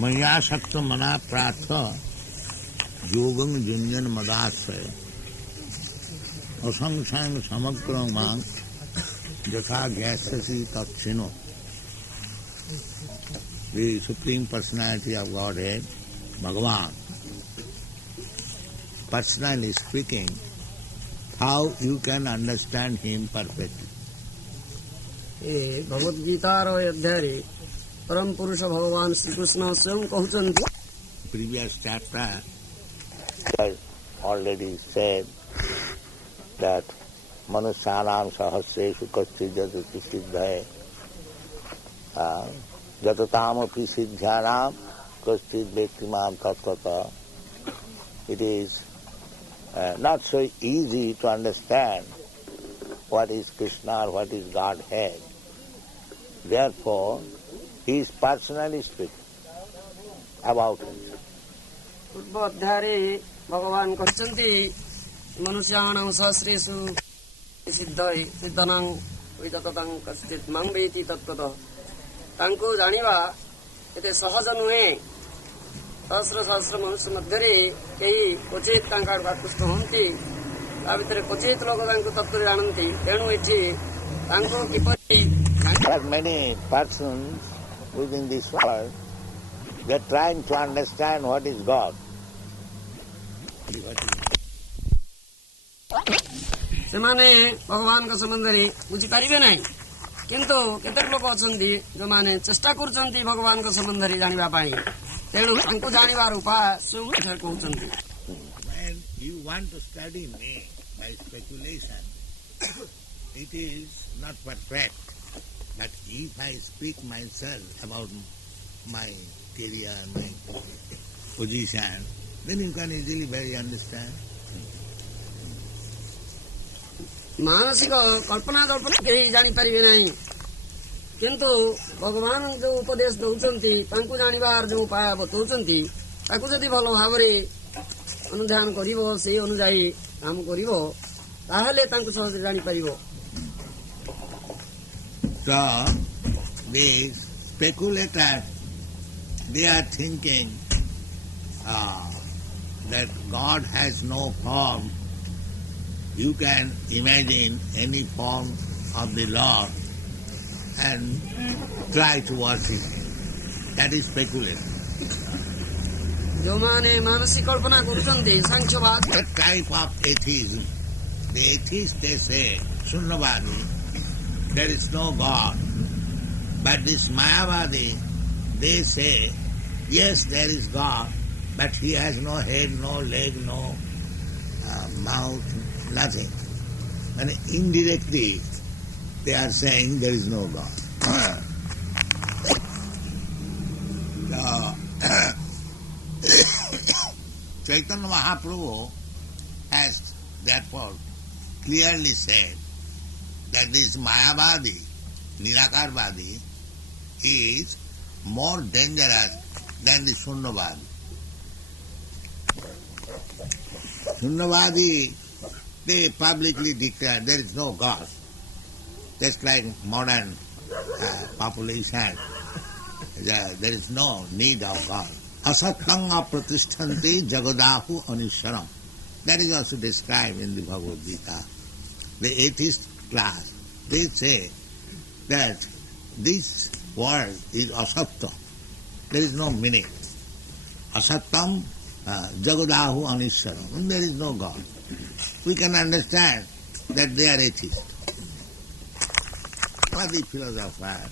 मया शक्त मना प्राथ योगं जुंजन मदाश्रय असंख्यां समग्र मां यथा ज्ञास्यसि तच्छिनो. The Supreme Personality of Godhead, Bhagavan, personally speaking, how you can understand him perfectly. Bhagavad guitar अध्याय परम पुरुष भगवान श्री कृष्ण स्वयं कहउछन्ति. Previous chapter I already said that manusyanam sahasreshu kaschid jatati siddhaye jatataamapi siddhyanam kaschid vettimam tattata. It is not so easy to understand what is Krishna or what is Godhead. Therefore, he is personally speaking about himself. पूर्व अध्याये भगवान कहउछन्ति मनुष्याणां सहस्रेषु सिद्धनां विदततं कश्चित् मां वेति तत्त्वतः. तांको जानिबा एते सहज नुहे. सहस्र सहस्र मनुष्य मध्यरे केही क्वचित तांका आकृष्ट हुन्ति. ता भितर क्वचित लोक तांको तत्त्व जानन्ति. तेणु एठी तांको किपरि. There are many persons within this world, they are trying to understand what is God. ସେମାନେ ଭଗବାନଙ୍କ ସମ୍ବନ୍ଧରେ ବୁଝିପାରିବେ ନାହିଁ. କିନ୍ତୁ କେତେକ ଲୋକ ଅଛନ୍ତି ଯେଉଁମାନେ ଚେଷ୍ଟା କରୁଛନ୍ତି ଭଗବାନଙ୍କ ସମ୍ବନ୍ଧରେ ଜାଣିବା ପାଇଁ. ତେଣୁ ତାଙ୍କୁ ଜାଣିବାର ଉପାୟ ସବୁ କହୁଛନ୍ତି. When you want to study me by speculation, it is not perfect. But if I speak myself about my career, my position, then you can easily very understand. ମାନସିକ କଳ୍ପନା କଳ୍ପନା କେହି ଜାଣିପାରିବେ ନାହିଁ. କିନ୍ତୁ ଭଗବାନ ଯେଉଁ ଉପଦେଶ ଦେଉଛନ୍ତି ତାଙ୍କୁ ଜାଣିବାର ଯେଉଁ ଉପାୟ ବତାଉଛନ୍ତି ତାକୁ ଯଦି ଭଲ ଭାବରେ ଅନୁଧ୍ୟାନ କରିବ, ସେଇ ଅନୁଯାୟୀ କାମ କରିବ, ତାହେଲେ ତାଙ୍କୁ ସହଜରେ ଜାଣିପାରିବ. So, these speculators, they are thinking that God has no form. You can imagine any form of the Lord and try to worship Him. That is speculation. ଯେଉଁମାନେ ମାନସିକ କଳ୍ପନା କରୁଛନ୍ତି ସାଂଖ୍ୟବାଦ. That type of atheism, the atheists they say, Shunyavadi, there is no God. But this Mayavadi, they say, yes, there is God, but He has no head, no leg, no mouth, nothing. And indirectly, they are saying there is no God. So, Chaitanya Mahaprabhu has therefore clearly said that this Mayavadi, Nirakarvadi, is more dangerous than the Shunyavadi. Shunyavadi, they publicly declare there is no God. Just like modern population, there is no need of God. Asatyam apratishtanti jagadahu anisharam. That is also described in the Bhagavad Gita. The atheist class, they say that this world is asatya. There is no meaning. Asatyam jagadahu anisharam. And there is no God. We can understand that they are atheists. For the philosophers,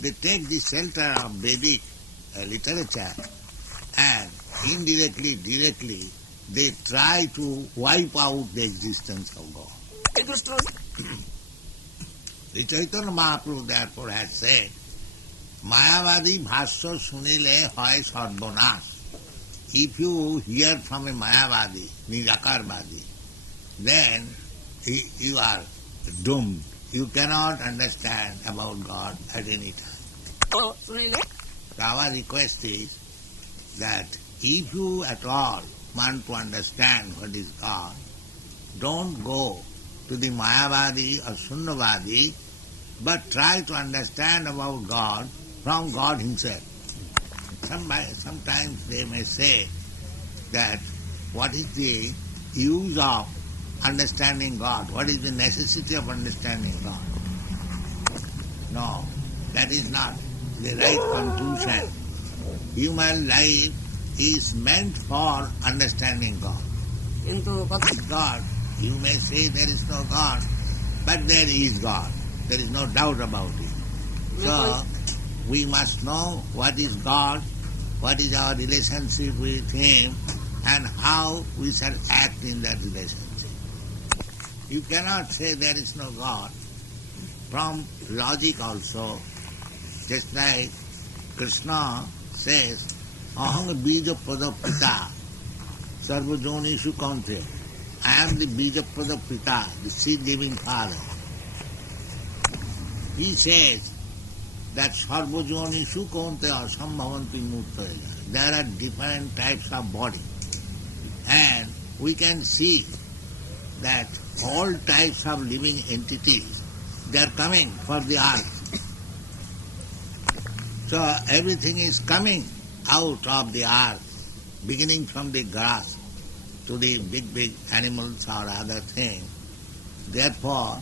they take the shelter of Vedic literature and indirectly, directly, they try to wipe out the existence of God. The Chaitanya Mahaprabhu therefore has said, Mayavadi bhasya sunile hoy sarvanash. If you hear from a Mayavadi, Nirakarvadi, then you are doomed. You cannot understand about God at any time. So our request is that if you at all want to understand what is God, don't go to the Mayavadi or Shunyavadi, but try to understand about God from God Himself. sometimes they may say that what is the use of understanding God? What is the necessity of understanding God? No, that is not the right conclusion. Human life is meant for understanding God. କିନ୍ତୁ God, you may say there is no God, but there is God. There is no doubt about it. So, we must know what is God, what is our relationship with Him, and how we shall act in that relationship. You cannot say there is no God. From logic also, just like Krishna says, Aham bija pada pita, sarvajonishu kaunte. I am the bija pada pita, the seed-giving father. He says that sarvajonishu kaunte asambhavanti murtaya. There are different types of body. And we can see that all types of living entities, they are coming for the earth. So everything is coming out of the earth, beginning from the grass to the big animals or other things. Therefore,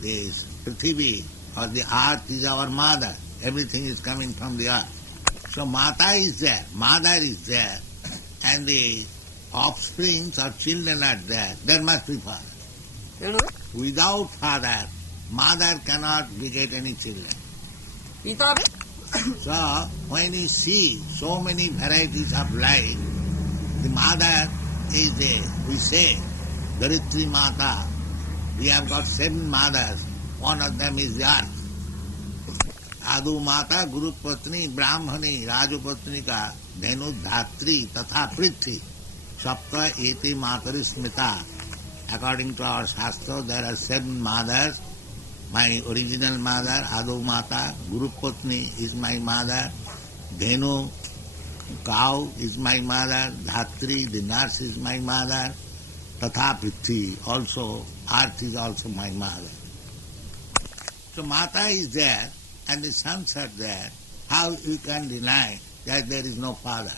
this Prithvi or the earth is our mother. Everything is coming from the earth. So Mata is there, mother is there, and the offsprings or children are there. There must be father. Without father, mother cannot beget any children. ପିତା So, when you see so many varieties of life, the mother is we say, Dharitri Mata. We have got 7 mothers. One of them is the earth. Adu Mata, Guru Patni, Brahmani, Rajapatnika, Dhenu Dhatri, Tatha Prithvi. Sapta Eti Matari Smita. According to our Shastra, there are 7 mothers. My original mother, Adu Mata, Guru Patni is my mother, Dhenu, cow is my mother, Dhatri, the nurse is my mother, Tatha Prithvi, also, earth is also my mother. So Mata is there and the sons are there. How you can deny that there is no father?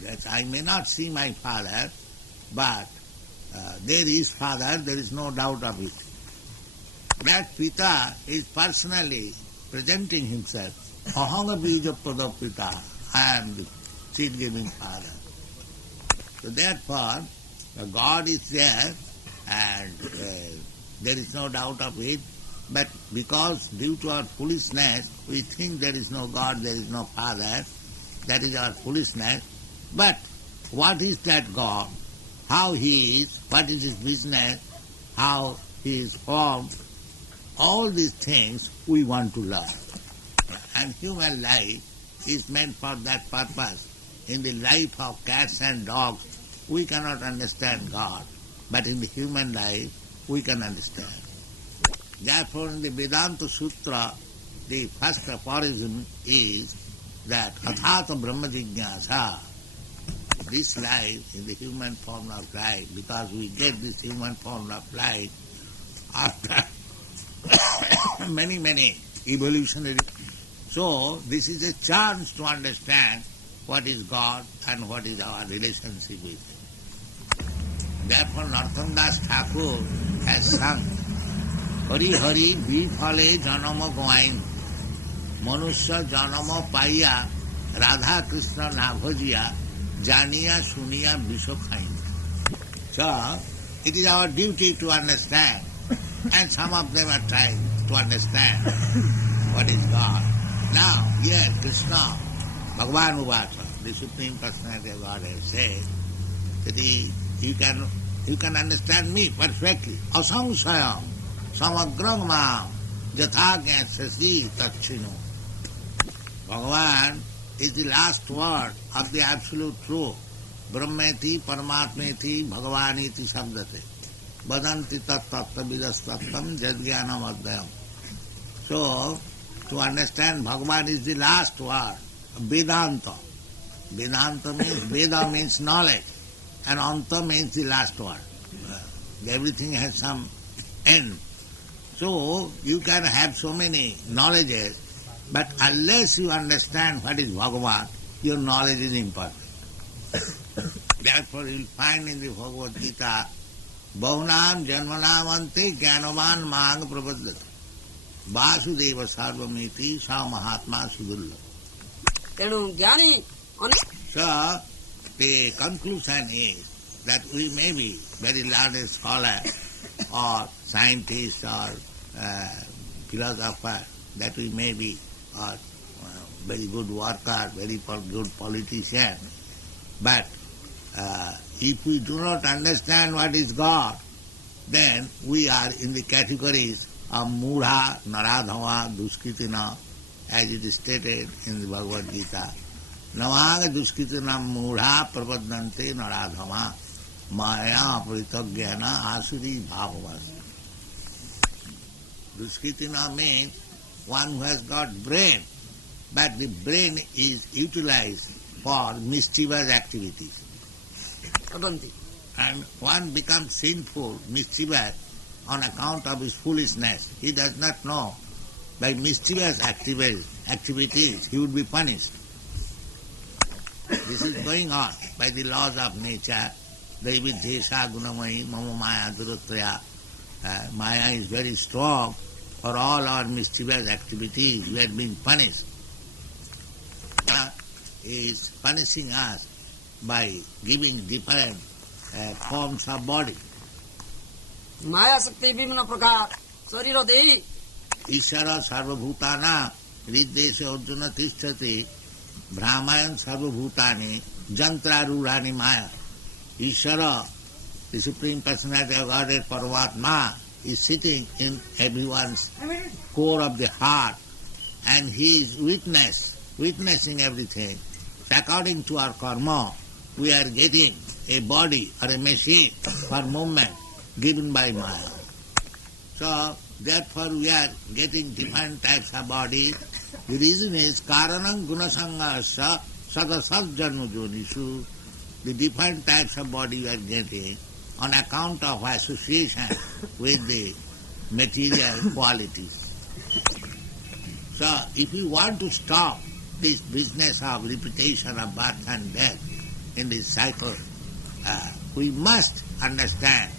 Yes, I may not see my father, but there is father, there is no doubt of it. That Pita is personally presenting himself. Ahanga bija pada Pita. I am the seed-giving father. So therefore, God is there and there is no doubt of it. But because due to our foolishness, we think there is no God, there is no father. That is our foolishness. But what is that God? How He is? What is His business? How He is formed? All these things we want to learn. And human life is meant for that purpose. In the life of cats and dogs, we cannot understand God. But in the human life, we can understand. Therefore, in the Vedanta Sutra, the first aphorism is that Athata Brahma Jignasa. This life is the human form of life, because we get this human form of life after many evolutionary. So this is a chance to understand what is God and what is our relationship with Him. Therefore Narottam Das Thakur has sung Hari Hari Bifale Janama Goain Manusya Janama Paiya Radha Krishna Nabhajiya Janiya Suniya Visho Khain. So it is our duty to understand, and some of them are trying to understand what is God. Now, here Krishna, Bhagavan Uvasa, the Supreme Personality of Godhead, says that you can understand me perfectly. Asamsayam, samagrang mam, jathagya sasi tachino. Bhagavan is the last word of the absolute truth. Brahmeti, Paramatmeti, Bhagavaniti Sabdate. Badanti tat tattva vidastattam jadgyanam adhyam. So, to understand Bhagavan is the last word, Vedanta. Vedanta means, Veda means knowledge, and Anta means the last word. Everything has some end. So, you can have so many knowledges, But unless you understand what is Bhagavan, your knowledge is imperfect. Therefore you will find in the Bhagavad Gita, Bahunam janmanam ante jnanavan mang prabhaddati Vasudeva sarvamiti sa mahatma sudulla. ତେଣୁ ଜ୍ଞାନୀ So the conclusion is that we may be very learned scholar or scientist or philosopher, that we may be or very good worker, very good politician, but if we do not understand what is God, then we are in the categories of mudha, naradhava, duskritina, as it is stated in the Bhagavad Gita. Namaga duskritina mudha prapadante naradhava maya pritagyana asuri bhavavas. Duskritina means one who has got brain, but the brain is utilized for mischievous activities. वदन्ति And one becomes sinful, mischievous on account of his foolishness. He does not know by mischievous activities he would be punished. This is going on by the laws of nature. Devi Dhesha Gunamayi Mama Maya Durutraya. Maya is very strong. For all our mischievous activities we are being punished. He is punishing us by giving different forms of body. माया शक्ति विभिन्न प्रकार शरीर देही Ishara sarvabhutana riddeshe arjuna tisthati brahmayan sarvabhutani jantrarurani maya. Ishara, the Supreme Personality of Godhead Paramatma, is sitting in everyone's core of the heart, and he is witnessing everything. So according to our karma, we are getting a body or a machine for movement given by Maya. So therefore we are getting different types of bodies. The reason is karanam gunasangasya sadasat janujonisu. The different types of body we are getting on account of association with the material qualities. So if we want to stop this business of repetition of birth and death in this cycle, we must understand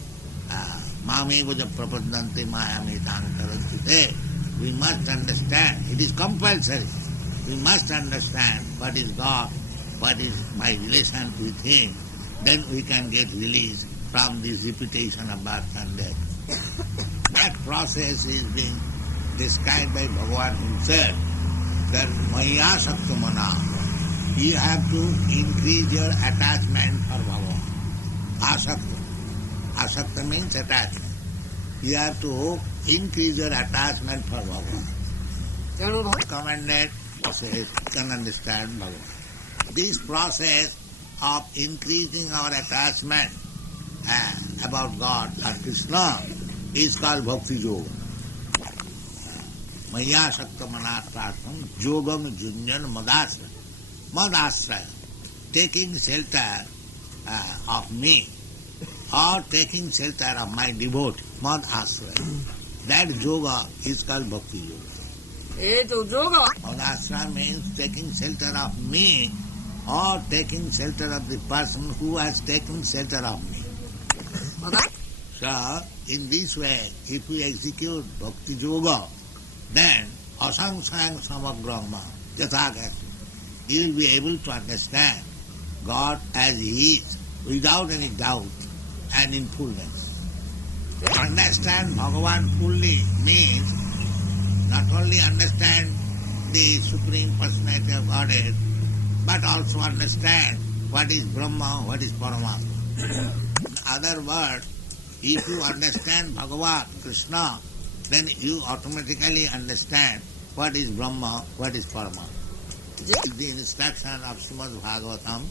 Mame Vaja Prapadante Mayame Tankarantite. We must understand, it is compulsory. We must understand what is God, what is my relation with Him. Then we can get released from this repetition of birth and death. That process is being described by Bhagavan himself, that Maya Saktamana, you have to increase your attachment for Bhagavan. Asakta. Asakta means attachment. You have to increase your attachment for Bhagavan. ତେଣୁ Commanded process, you can understand Bhagavan. This process of increasing our attachment about God or Krishna is called bhakti-yogam. Maya Shakta Manatratam Yogam Junyan Madasraya. Madasraya, taking shelter of me or taking shelter of my devotee, Madasraya. That yoga is called bhakti-yoga. ଏ ଯୋଉ ଯୋଗ Madasraya means taking shelter of me or taking shelter of the person who has taken shelter of me. So, in this way, if we execute bhakti yoga, then asangsang samagrama yathagati, you will be able to understand God as He is, without any doubt and in fullness. To understand Bhagavan fully means not only understand the Supreme Personality of Godhead, but also understand what is Brahma, what is Paramatma. In other words, if you understand Bhagavan, Krishna, then you automatically understand what is Brahma, what is Paramatma. The instruction of Srimad Bhagavatam,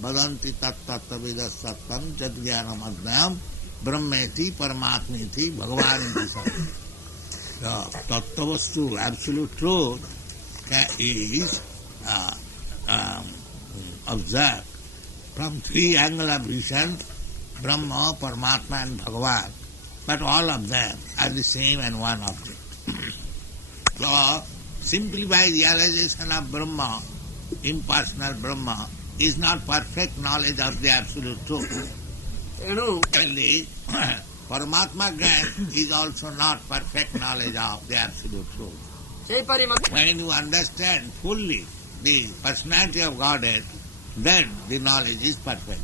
Vadanti tat tattvavidas sattam jat jnanam adnayam brahmeti paramatmeti bhagavaniti sattam. The tattvastu, absolute truth, is observed from three angles of vision, Brahma, Paramatma and Bhagavan. But all of them are the same and one object. So, simply by realization of Brahma, impersonal Brahma, is not perfect knowledge of the absolute truth. ତେଣୁ Only Paramatma Gyan is also not perfect knowledge of the absolute truth. ସେହିପରି ମଧ୍ୟ When you understand fully the personality of Godhead, then the knowledge is perfect.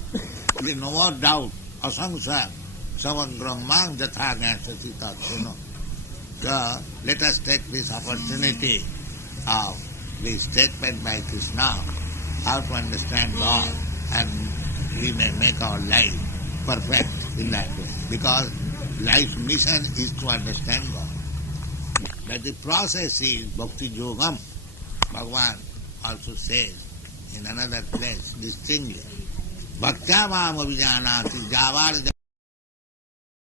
There is no more doubt. Asangsar, samagram mang jatha gyanasati tatsino. So let us take this opportunity of the statement by Krishna, how to understand God, and we may make our life perfect in that way. Because life's mission is to understand God. But the process is bhakti-yogam. Bhagavan also says in another place distinctly, bhaktyamam abhijanati javar